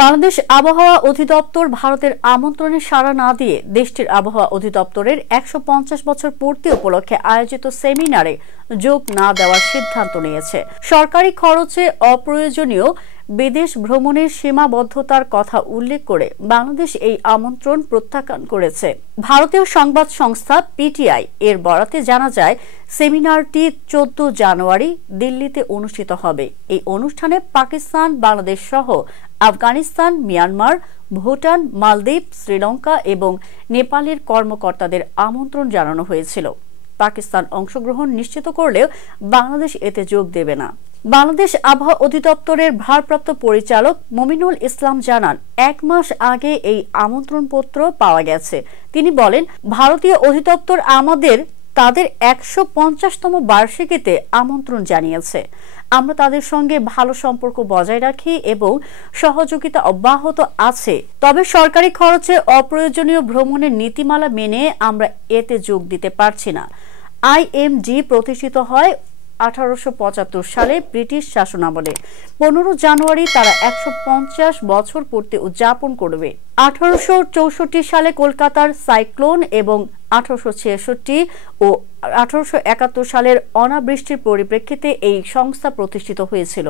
বাংলাদেশ আবহাওয়া অধিদপ্তর ভারতের আমন্ত্রণে সাড়া না দিয়ে দেশটির আবহাওয়া অধিদপ্তরের ১৫০ বছর পূর্তি উপলক্ষে আয়োজিত সেমিনারে যোগ না দেওয়ার সিদ্ধান্ত নিয়েছে। সরকারি খরচে অপ্রয়োজনীয় বিদেশ ভ্রমণের সীমাবদ্ধতার কথা উল্লেখ করে বাংলাদেশ এই আমন্ত্রণ প্রত্যাখ্যান করেছে। ভারতীয় সংবাদ সংস্থা পিটিআই এর বরাতে জানা যায়, সেমিনারটি ১৪ জানুয়ারি দিল্লিতে অনুষ্ঠিত হবে। এই অনুষ্ঠানে পাকিস্তান, বাংলাদেশ সহ আফগানিস্তান, মিয়ানমার, ভুটান, মালদ্বীপ, শ্রীলঙ্কা এবং নেপালের কর্মকর্তাদের আমন্ত্রণ জানানো হয়েছিল। পাকিস্তান অংশগ্রহণ নিশ্চিত করলেও বাংলাদেশ এতে যোগ দেবে না। বাংলাদেশ আবহাওয়া অধিদপ্তরের ভারপ্রাপ্ত পরিচালক মমিনুল ইসলাম জানান, ১ মাস আগে এই আমন্ত্রণপত্র পাওয়া গেছে। তিনি বলেন, ভারতীয় অধিদপ্তর আমাদের তাদের ১৫০তম বার্ষিকীতে আমন্ত্রণ জানিয়েছে। আমরা তাদের সঙ্গে ভালো সম্পর্ক বজায় রাখি এবং সহযোগিতা অব্যাহত আছে। তবে সরকারি খরচে অপ্রয়োজনীয় ভ্রমণের নীতিমালা মেনে আমরা এতে যোগ দিতে পারছি না। আইএমডি প্রতিষ্ঠিত হয় ১৮৭৫ সালে ব্রিটিশ শাসনামলে। ১৫ জানুয়ারি তারা ১৫০ বছর পূর্তি উদযাপন করবে। ১৮৬৪ সালে কলকাতার সাইক্লোন এবং ১৮৬৬ ও ১৮৭১ সালের অনাবৃষ্টির পরিপ্রেক্ষিতে এই সংস্থা প্রতিষ্ঠিত হয়েছিল।